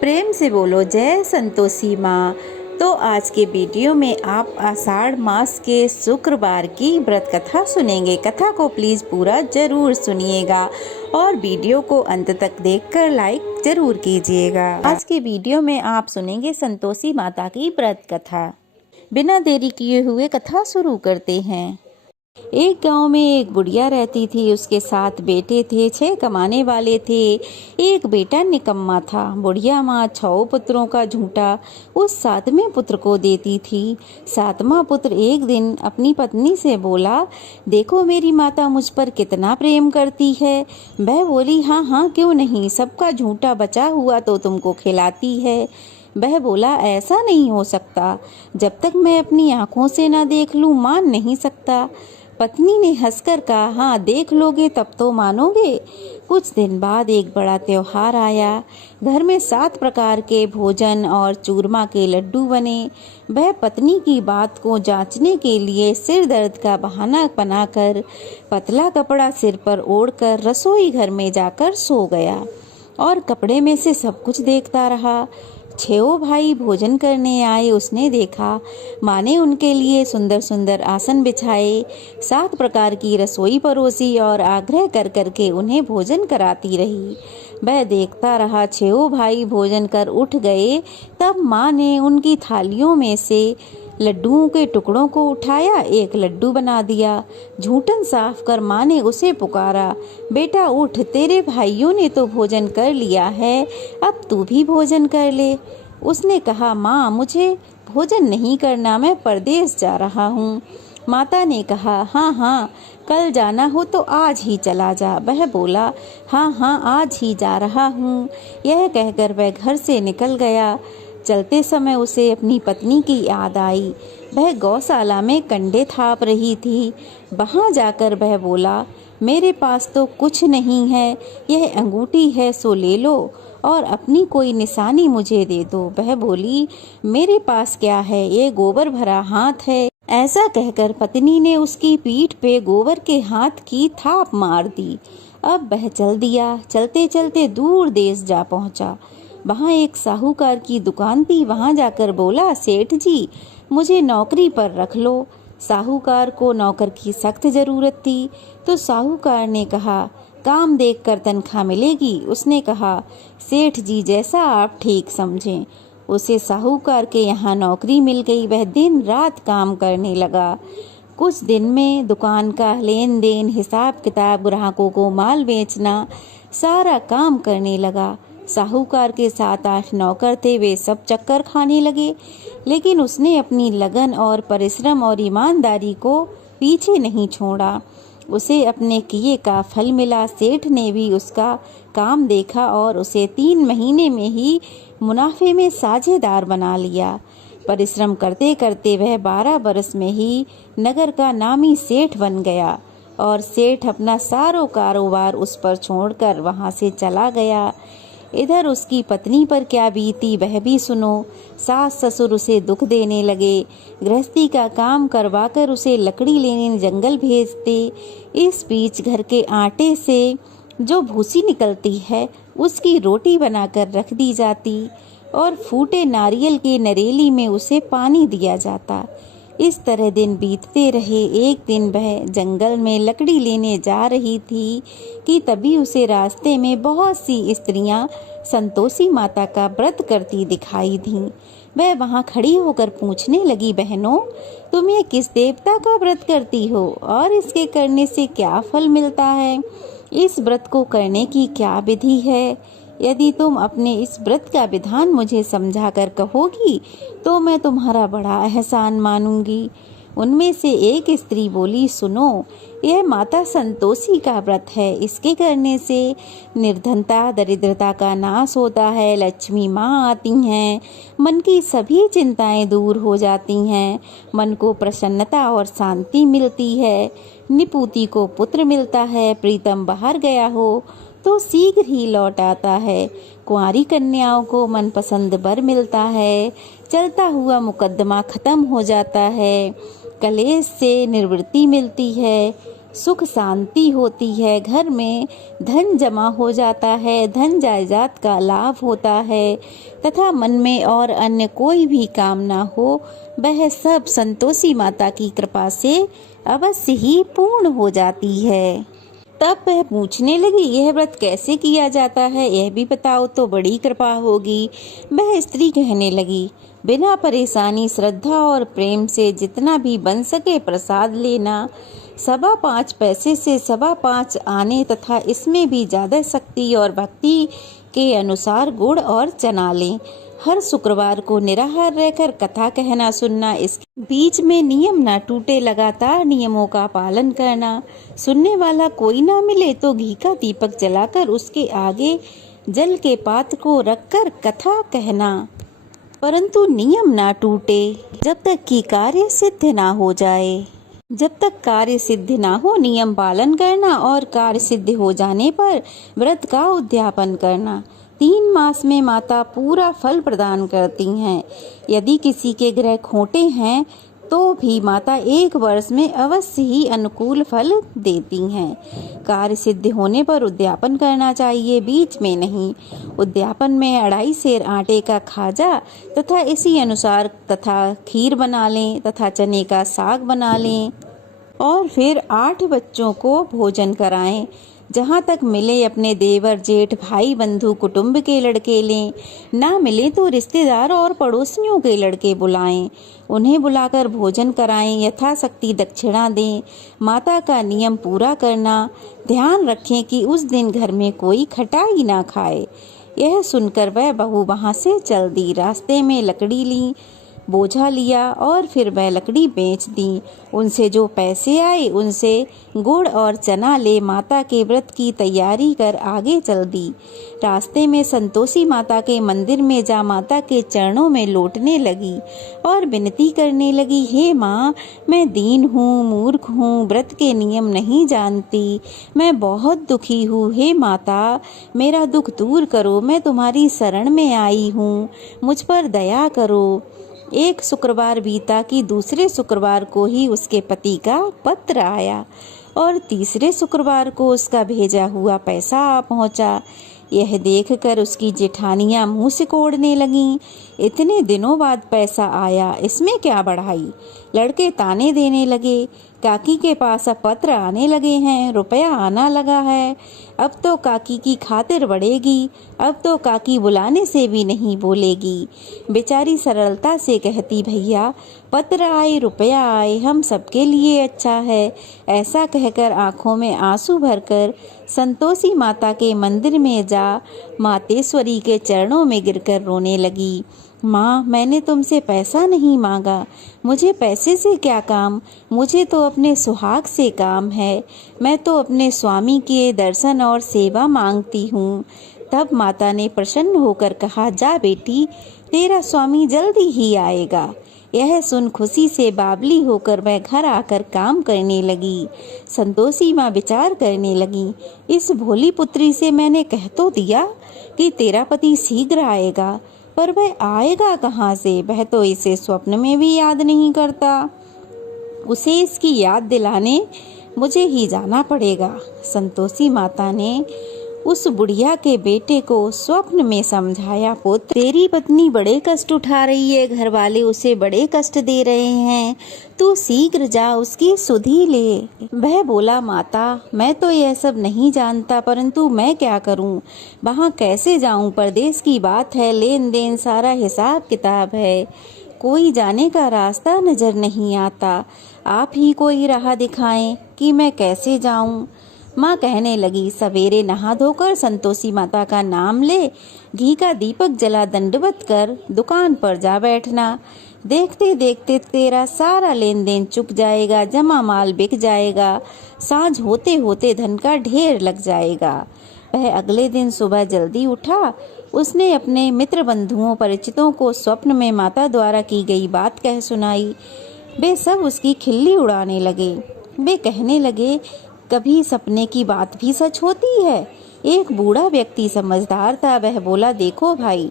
प्रेम से बोलो जय संतोषी माँ। तो आज के वीडियो में आप आषाढ़ मास के शुक्रवार की व्रत कथा सुनेंगे। कथा को प्लीज़ पूरा ज़रूर सुनिएगा और वीडियो को अंत तक देखकर लाइक ज़रूर कीजिएगा। आज के वीडियो में आप सुनेंगे संतोषी माता की व्रत कथा। बिना देरी किए हुए कथा शुरू करते हैं। एक गांव में एक बुढ़िया रहती थी। उसके 7 बेटे थे, 6 कमाने वाले थे। एक बेटा निकम्मा था। बुढ़िया माँ 6 पुत्रों का झूठा उस 7वें पुत्र को देती थी। 7वां पुत्र एक दिन अपनी पत्नी से बोला, देखो मेरी माता मुझ पर कितना प्रेम करती है। वह बोली, हाँ हाँ क्यों नहीं, सबका झूठा बचा हुआ तो तुमको खिलाती है। वह बोला, ऐसा नहीं हो सकता, जब तक मैं अपनी आंखों से ना देख लूं मान नहीं सकता। पत्नी ने हंसकर कहा, हाँ देख लोगे तब तो मानोगे। कुछ दिन बाद एक बड़ा त्योहार आया। घर में 7 प्रकार के भोजन और चूरमा के लड्डू बने। वह पत्नी की बात को जांचने के लिए सिर दर्द का बहाना बनाकर पतला कपड़ा सिर पर ओढ़कर रसोई घर में जाकर सो गया और कपड़े में से सब कुछ देखता रहा। 6 भाई भोजन करने आए। उसने देखा माँ ने उनके लिए सुंदर सुंदर आसन बिछाए, 7 प्रकार की रसोई परोसी और आग्रह कर करके उन्हें भोजन कराती रही। वह देखता रहा। 6 भाई भोजन कर उठ गए। तब माँ ने उनकी थालियों में से लड्डुओं के टुकड़ों को उठाया, एक लड्डू बना दिया। झूठन साफ कर माँ ने उसे पुकारा, बेटा उठ, तेरे भाइयों ने तो भोजन कर लिया है, अब तू भी भोजन कर ले। उसने कहा, माँ मुझे भोजन नहीं करना, मैं परदेश जा रहा हूँ। माता ने कहा, हाँ हाँ कल जाना हो तो आज ही चला जा। वह बोला, हाँ हाँ आज ही जा रहा हूँ। यह कहकर वह घर से निकल गया। चलते समय उसे अपनी पत्नी की याद आई। वह गौशाला में कंडे थाप रही थी। वहां जाकर वह बोला, मेरे पास तो कुछ नहीं है, यह अंगूठी है सो ले लो और अपनी कोई निशानी मुझे दे दो। वह बोली, मेरे पास क्या है, ये गोबर भरा हाथ है। ऐसा कहकर पत्नी ने उसकी पीठ पे गोबर के हाथ की थाप मार दी। अब वह चल दिया। चलते चलते दूर देश जा पहुंचा। वहाँ एक साहूकार की दुकान थी। वहाँ जाकर बोला, सेठ जी मुझे नौकरी पर रख लो। साहूकार को नौकर की सख्त जरूरत थी तो साहूकार ने कहा, काम देखकर तनख्वाह मिलेगी। उसने कहा, सेठ जी जैसा आप ठीक समझें। उसे साहूकार के यहाँ नौकरी मिल गई। वह दिन रात काम करने लगा। कुछ दिन में दुकान का लेन देन, हिसाब किताब, ग्राहकों को माल बेचना, सारा काम करने लगा। साहूकार के 7-8 नौकर थे, वे सब चक्कर खाने लगे, लेकिन उसने अपनी लगन और परिश्रम और ईमानदारी को पीछे नहीं छोड़ा। उसे अपने किए का फल मिला। सेठ ने भी उसका काम देखा और उसे 3 महीने में ही मुनाफे में साझेदार बना लिया। परिश्रम करते करते वह 12 बरस में ही नगर का नामी सेठ बन गया और सेठ अपना सारो कारोबार उस पर छोड़कर वहां से चला गया। इधर उसकी पत्नी पर क्या बीती वह भी सुनो। सास ससुर उसे दुख देने लगे। गृहस्थी का काम करवाकर उसे लकड़ी लेने जंगल भेजते। इस बीच घर के आटे से जो भूसी निकलती है उसकी रोटी बनाकर रख दी जाती और फूटे नारियल के नरेली में उसे पानी दिया जाता। इस तरह दिन बीतते रहे। एक दिन वह जंगल में लकड़ी लेने जा रही थी कि तभी उसे रास्ते में बहुत सी स्त्रियां संतोषी माता का व्रत करती दिखाई दीं। वह वहां खड़ी होकर पूछने लगी, बहनों तुम ये किस देवता का व्रत करती हो और इसके करने से क्या फल मिलता है? इस व्रत को करने की क्या विधि है? यदि तुम अपने इस व्रत का विधान मुझे समझा कर कहोगी तो मैं तुम्हारा बड़ा एहसान मानूंगी। उनमें से एक स्त्री बोली, सुनो यह माता संतोषी का व्रत है। इसके करने से निर्धनता दरिद्रता का नाश होता है, लक्ष्मी माँ आती हैं, मन की सभी चिंताएं दूर हो जाती हैं, मन को प्रसन्नता और शांति मिलती है, निपुति को पुत्र मिलता है, प्रीतम बाहर गया हो तो शीघ्र ही लौट आता है, कुंवारी कन्याओं को मनपसंद वर मिलता है, चलता हुआ मुकद्दमा खत्म हो जाता है, कलेश से निवृत्ति मिलती है, सुख शांति होती है, घर में धन जमा हो जाता है, धन जायदाद का लाभ होता है तथा मन में और अन्य कोई भी कामना हो वह सब संतोषी माता की कृपा से अवश्य ही पूर्ण हो जाती है। तब वह पूछने लगी, यह व्रत कैसे किया जाता है, यह भी बताओ तो बड़ी कृपा होगी। वह स्त्री कहने लगी, बिना परेशानी श्रद्धा और प्रेम से जितना भी बन सके प्रसाद लेना, 5.25 पैसे से 5.25 आने तथा इसमें भी ज्यादा शक्ति और भक्ति के अनुसार गुड़ और चना लें। हर शुक्रवार को निराहार रहकर कथा कहना सुनना, इसके बीच में नियम ना टूटे, लगातार नियमों का पालन करना। सुनने वाला कोई ना मिले तो घी का दीपक जलाकर उसके आगे जल के पात्र को रखकर कथा कहना, परंतु नियम ना टूटे जब तक कि कार्य सिद्ध ना हो जाए। जब तक कार्य सिद्ध ना हो नियम पालन करना और कार्य सिद्ध हो जाने पर व्रत का उद्यापन करना। 3 मास में माता पूरा फल प्रदान करती हैं। यदि किसी के ग्रह खोटे हैं तो भी माता 1 वर्ष में अवश्य ही अनुकूल फल देती हैं। कार्य सिद्ध होने पर उद्यापन करना चाहिए, बीच में नहीं। उद्यापन में 2.5 सेर आटे का खाजा तथा इसी अनुसार तथा खीर बना लें तथा चने का साग बना लें और फिर 8 बच्चों को भोजन कराएं। जहाँ तक मिले अपने देवर जेठ भाई बंधु कुटुंब के लड़के लें, ना मिले तो रिश्तेदार और पड़ोसियों के लड़के बुलाएं। उन्हें बुलाकर भोजन कराएं, यथाशक्ति दक्षिणा दें। माता का नियम पूरा करना। ध्यान रखें कि उस दिन घर में कोई खटाई ना खाए। यह सुनकर वह बहू वहाँ से चल दी। रास्ते में लकड़ी ली, बोझा लिया और फिर वह लकड़ी बेच दी। उनसे जो पैसे आए उनसे गुड़ और चना ले माता के व्रत की तैयारी कर आगे चल दी। रास्ते में संतोषी माता के मंदिर में जा माता के चरणों में लौटने लगी और विनती करने लगी, हे माँ, मैं दीन हूँ, मूर्ख हूँ, व्रत के नियम नहीं जानती, मैं बहुत दुखी हूँ। हे माता, मेरा दुख दूर करो, मैं तुम्हारी शरण में आई हूँ, मुझ पर दया करो। एक शुक्रवार बीता कि दूसरे शुक्रवार को ही उसके पति का पत्र आया और तीसरे शुक्रवार को उसका भेजा हुआ पैसा आ पहुंचा। यह देखकर उसकी जेठानियां मुंह सिकोड़ने लगीं। इतने दिनों बाद पैसा आया, इसमें क्या बढ़ाई। लड़के ताने देने लगे, काकी के पास अब पत्र आने लगे हैं, रुपया आना लगा है, अब तो काकी की खातिर बढ़ेगी, अब तो काकी बुलाने से भी नहीं बोलेगी। बेचारी सरलता से कहती, भैया पत्र आए, रुपया आए, हम सबके लिए अच्छा है। ऐसा कहकर आंखों में आंसू भरकर संतोषी माता के मंदिर में जा मातेश्वरी के चरणों में गिरकर रोने लगी। माँ, मैंने तुमसे पैसा नहीं मांगा, मुझे पैसे से क्या काम, मुझे तो अपने सुहाग से काम है, मैं तो अपने स्वामी के दर्शन और सेवा मांगती हूँ। तब माता ने प्रसन्न होकर कहा, जा बेटी, तेरा स्वामी जल्दी ही आएगा। यह सुन खुशी से बावली होकर वह घर आकर काम करने लगी। संतोषी माँ विचार करने लगी, इस भोली पुत्री से मैंने कह तो दिया कि तेरा पति शीघ्र आएगा, पर वह आएगा कहाँ से, वह तो इसे स्वप्न में भी याद नहीं करता। उसे इसकी याद दिलाने मुझे ही जाना पड़ेगा। संतोषी माता ने उस बुढ़िया के बेटे को स्वप्न में समझाया, पुत्र, तेरी पत्नी बड़े कष्ट उठा रही है, घर वाले उसे बड़े कष्ट दे रहे हैं, तू शीघ्र जा उसकी सुधि ले। वह बोला, माता, मैं तो यह सब नहीं जानता, परंतु मैं क्या करूं, वहां कैसे जाऊं, परदेश की बात है, लेन देन सारा हिसाब किताब है, कोई जाने का रास्ता नजर नहीं आता, आप ही कोई राह दिखाएं कि मैं कैसे जाऊं। माँ कहने लगी, सवेरे नहा धोकर संतोषी माता का नाम ले, घी का दीपक जला दंडवत कर दुकान पर जा बैठना। देखते देखते तेरा सारा लेन देन चुक जाएगा, जमा माल बिक जाएगा, सांझ होते होते धन का ढेर लग जाएगा। वह अगले दिन सुबह जल्दी उठा। उसने अपने मित्र बंधुओं परिचितों को स्वप्न में माता द्वारा की गई बात कह सुनाई। वे सब उसकी खिल्ली उड़ाने लगे। वे कहने लगे, कभी सपने की बात भी सच होती है। एक बूढ़ा व्यक्ति समझदार था, वह बोला, देखो भाई,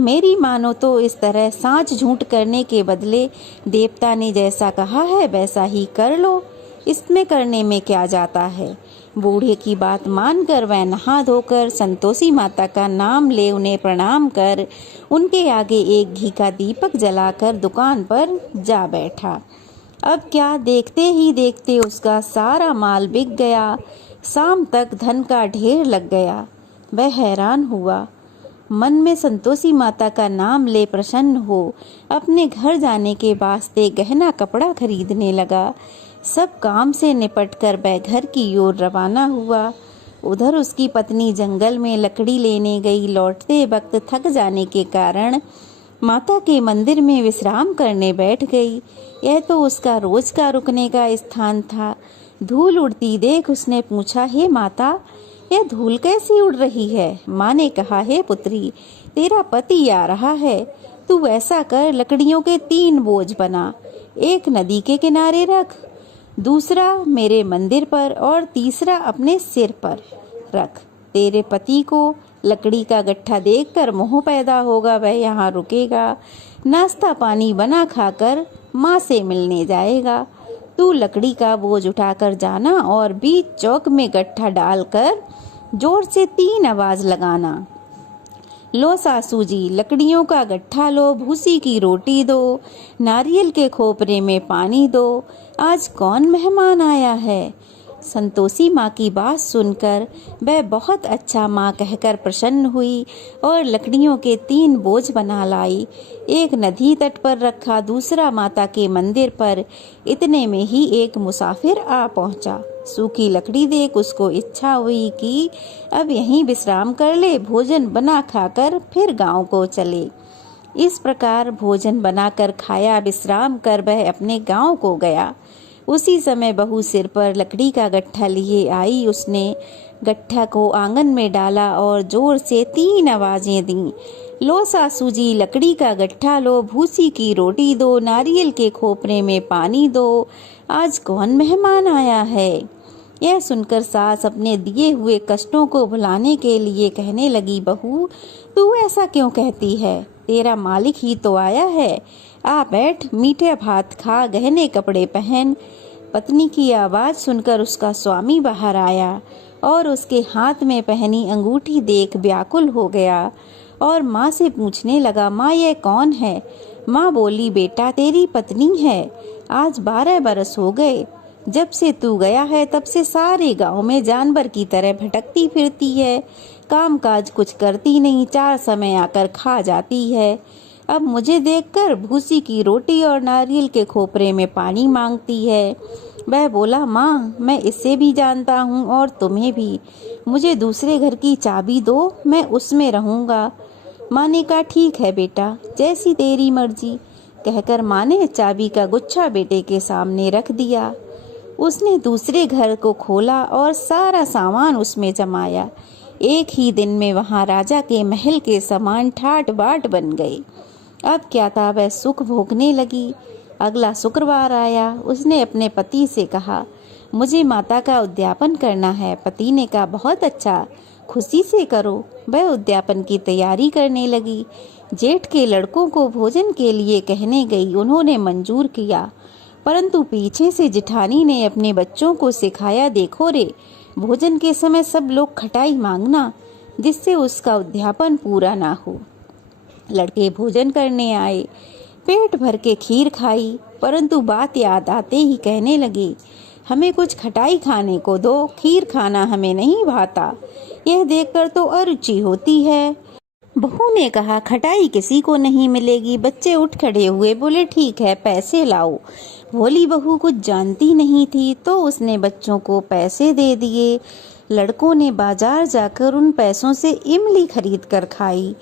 मेरी मानो तो इस तरह सांच झूठ करने के बदले देवता ने जैसा कहा है वैसा ही कर लो। इसमें करने में क्या जाता है। बूढ़े की बात मानकर वह नहा धोकर संतोषी माता का नाम ले उन्हें प्रणाम कर उनके आगे एक घी का दीपक जलाकर दुकान पर जा बैठा। अब क्या, देखते ही देखते उसका सारा माल बिक गया। शाम तक धन का ढेर लग गया। वह हैरान हुआ। मन में संतोषी माता का नाम ले प्रसन्न हो अपने घर जाने के वास्ते गहना कपड़ा खरीदने लगा। सब काम से निपटकर वह घर की ओर रवाना हुआ। उधर उसकी पत्नी जंगल में लकड़ी लेने गई। लौटते वक्त थक जाने के कारण माता के मंदिर में विश्राम करने बैठ गई। यह तो उसका रोज का रुकने का स्थान था। धूल उड़ती देख उसने पूछा, हे माता, यह धूल कैसी उड़ रही है। माँ ने कहा, हे पुत्री, तेरा पति आ रहा है। तू ऐसा कर, लकड़ियों के 3 बोझ बना। एक नदी के किनारे रख, दूसरा मेरे मंदिर पर और तीसरा अपने सिर पर रख। तेरे पति को लकड़ी का गट्ठा देखकर मोह पैदा होगा, वह यहाँ रुकेगा। नाश्ता पानी बना खाकर माँ से मिलने जाएगा। तू लकड़ी का बोझ उठाकर जाना और बीच चौक में गट्ठा डालकर जोर से 3 आवाज लगाना। लो सासू जी, लकड़ियों का गट्ठा लो, भूसी की रोटी दो, नारियल के खोपरे में पानी दो। आज कौन मेहमान आया है। संतोषी माँ की बात सुनकर वह बहुत अच्छा माँ कहकर प्रसन्न हुई और लकड़ियों के 3 बोझ बना लाई। एक नदी तट पर रखा, दूसरा माता के मंदिर पर। इतने में ही एक मुसाफिर आ पहुँचा। सूखी लकड़ी देख उसको इच्छा हुई कि अब यहीं विश्राम कर ले, भोजन बना खाकर फिर गांव को चले। इस प्रकार भोजन बनाकर खाया, विश्राम कर वह अपने गांव को गया। उसी समय बहू सिर पर लकड़ी का गट्ठा लिए आई। उसने गट्ठा को आंगन में डाला और जोर से 3 आवाजें दी। लो सासू जी, लकड़ी का गट्ठा लो, भूसी की रोटी दो, नारियल के खोपरे में पानी दो। आज कौन मेहमान आया है। यह सुनकर सास अपने दिए हुए कष्टों को भुलाने के लिए कहने लगी, बहू, तू ऐसा क्यों कहती है। तेरा मालिक ही तो आया है। आ बैठ, मीठे भात खा, गहने कपड़े पहन। पत्नी की आवाज सुनकर उसका स्वामी बाहर आया और उसके हाथ में पहनी अंगूठी देख व्याकुल हो गया और माँ से पूछने लगा, माँ, यह कौन है। माँ बोली, बेटा, तेरी पत्नी है। आज 12 बरस हो गए। जब से तू गया है तब से सारे गांव में जानवर की तरह भटकती फिरती है। काम काज कुछ करती नहीं, 4 समय आकर खा जाती है। अब मुझे देखकर भूसी की रोटी और नारियल के खोपरे में पानी मांगती है। वह बोला, माँ, मैं इसे भी जानता हूँ और तुम्हें भी। मुझे दूसरे घर की चाबी दो, मैं उसमें रहूँगा। माँ ने कहा, ठीक है बेटा, जैसी तेरी मर्जी। कहकर माँ ने चाबी का गुच्छा बेटे के सामने रख दिया। उसने दूसरे घर को खोला और सारा सामान उसमें जमाया। एक ही दिन में वहाँ राजा के महल के समान ठाट बाट बन गए। अब क्या था, वह सुख भोगने लगी। अगला शुक्रवार आया। उसने अपने पति से कहा, मुझे माता का उद्यापन करना है। पति ने कहा, बहुत अच्छा, खुशी से करो। वह उद्यापन की तैयारी करने लगी। जेठ के लड़कों को भोजन के लिए कहने गई। उन्होंने मंजूर किया, परंतु पीछे से जिठानी ने अपने बच्चों को सिखाया, देखो रे, भोजन के समय सब लोग खटाई मांगना, जिससे उसका उद्यापन पूरा ना हो। लड़के भोजन करने आए, पेट भर के खीर खाई, परंतु बात याद आते ही कहने लगे, हमें कुछ खटाई खाने को दो, खीर खाना हमें नहीं भाता। यह देखकर तो अरुचि होती है। बहू ने कहा, खटाई किसी को नहीं मिलेगी। बच्चे उठ खड़े हुए, बोले, ठीक है, पैसे लाओ। भोली बहू कुछ जानती नहीं थी तो उसने बच्चों को पैसे दे दिए। लड़कों ने बाजार जाकर उन पैसों से इमली खरीद कर खाई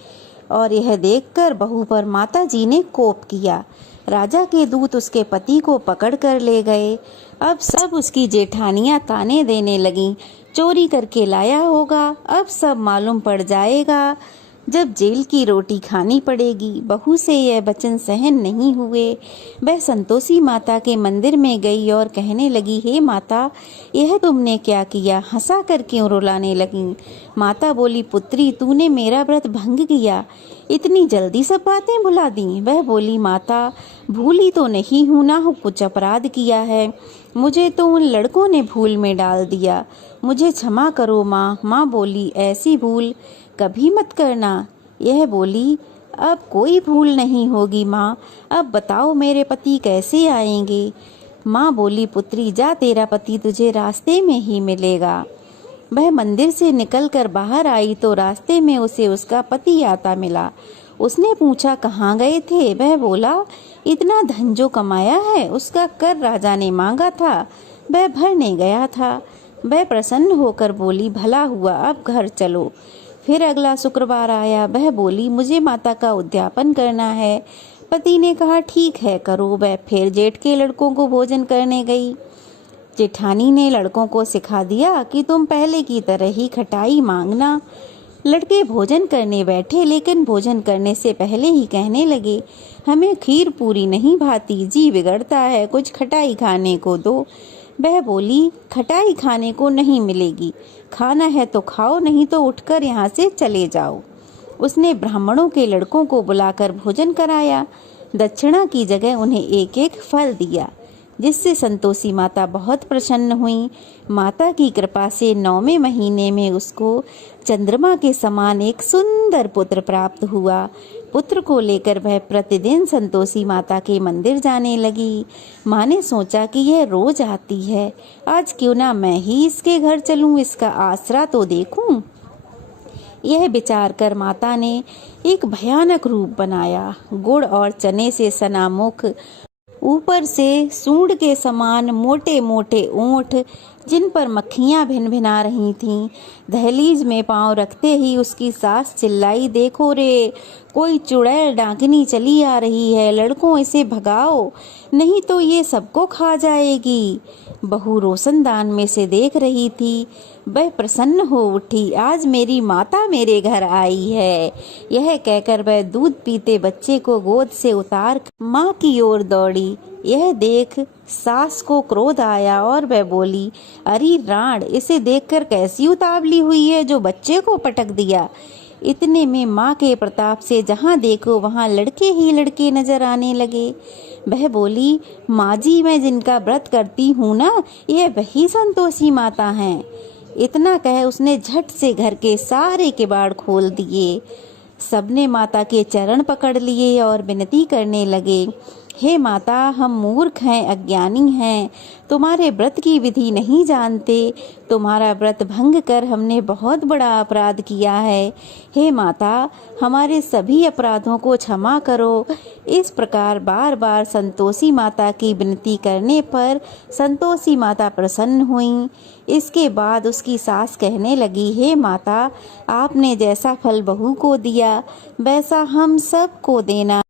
और यह देखकर बहू पर माताजी ने कोप किया। राजा के दूत उसके पति को पकड़ कर ले गए। अब सब उसकी जेठानियां ताने देने लगीं, चोरी करके लाया होगा, अब सब मालूम पड़ जाएगा, जब जेल की रोटी खानी पड़ेगी। बहू से यह वचन सहन नहीं हुए। वह संतोषी माता के मंदिर में गई और कहने लगी, हे माता, यह तुमने क्या किया, हंसा कर क्यों रुलाने लगी। माता बोली, पुत्री, तूने मेरा व्रत भंग किया, इतनी जल्दी सब बातें भुला दी। वह बोली, माता, भूली तो नहीं हूँ, ना कुछ अपराध किया है। मुझे तो उन लड़कों ने भूल में डाल दिया। मुझे क्षमा करो माँ। माँ बोली, ऐसी भूल कभी मत करना। यह बोली, अब कोई भूल नहीं होगी माँ। अब बताओ मेरे पति कैसे आएंगे। माँ बोली, पुत्री जा, तेरा पति तुझे रास्ते में ही मिलेगा। वह मंदिर से निकलकर बाहर आई तो रास्ते में उसे उसका पति आता मिला। उसने पूछा, कहाँ गए थे। वह बोला, इतना धन जो कमाया है उसका कर राजा ने मांगा था, वह भरने गया था। वह प्रसन्न होकर बोली, भला हुआ, अब घर चलो। फिर अगला शुक्रवार आया। वह बोली, मुझे माता का उद्यापन करना है। पति ने कहा, ठीक है करो। वह फिर जेठ के लड़कों को भोजन करने गई। जेठानी ने लड़कों को सिखा दिया कि तुम पहले की तरह ही खटाई मांगना। लड़के भोजन करने बैठे, लेकिन भोजन करने से पहले ही कहने लगे, हमें खीर पूरी नहीं भाती, जी बिगड़ता है, कुछ खटाई खाने को दो। वह बोली, खटाई खाने को नहीं मिलेगी, खाना है तो खाओ, नहीं तो उठकर यहाँ से चले जाओ। उसने ब्राह्मणों के लड़कों को बुलाकर भोजन कराया। दक्षिणा की जगह उन्हें एक एक फल दिया, जिससे संतोषी माता बहुत प्रसन्न हुई। माता की कृपा से 9वें महीने में उसको चंद्रमा के समान एक सुंदर पुत्र प्राप्त हुआ। पुत्र को लेकर वह प्रतिदिन संतोषी माता के मंदिर जाने लगी। माँ ने सोचा कि यह रोज आती है, आज क्यों ना मैं ही इसके घर चलूं, इसका आसरा तो देखूं। यह विचार कर माता ने एक भयानक रूप बनाया। गुड़ और चने से सना मुख, ऊपर से सूंड के समान मोटे मोटे ओंठ, जिन पर मक्खियां भिनभिना रही थीं। दहलीज में पांव रखते ही उसकी सास चिल्लाई, देखो रे, कोई चुड़ैल डांकनी चली आ रही है, लड़कों इसे भगाओ, नहीं तो ये सबको खा जाएगी। बहू रोशनदान में से देख रही थी। वह प्रसन्न हो उठी, आज मेरी माता मेरे घर आई है। यह कहकर वह दूध पीते बच्चे को गोद से उतार माँ की ओर दौड़ी। यह देख सास को क्रोध आया और वह बोली, अरे राण, इसे देखकर कैसी उतावली हुई है जो बच्चे को पटक दिया। इतने में माँ के प्रताप से जहाँ देखो वहाँ लड़के ही लड़के नजर आने लगे। वह बोली, माँ जी, मैं जिनका व्रत करती हूँ ना, यह वही संतोषी माता हैं। इतना कह उसने झट से घर के सारे किवाड़ खोल दिए। सबने माता के चरण पकड़ लिए और विनती करने लगे, हे माता, हम मूर्ख हैं, अज्ञानी हैं, तुम्हारे व्रत की विधि नहीं जानते, तुम्हारा व्रत भंग कर हमने बहुत बड़ा अपराध किया है। हे माता, हमारे सभी अपराधों को क्षमा करो। इस प्रकार बार बार संतोषी माता की विनती करने पर संतोषी माता प्रसन्न हुई। इसके बाद उसकी सास कहने लगी, हे माता, आपने जैसा फल बहू को दिया वैसा हम सब को देना।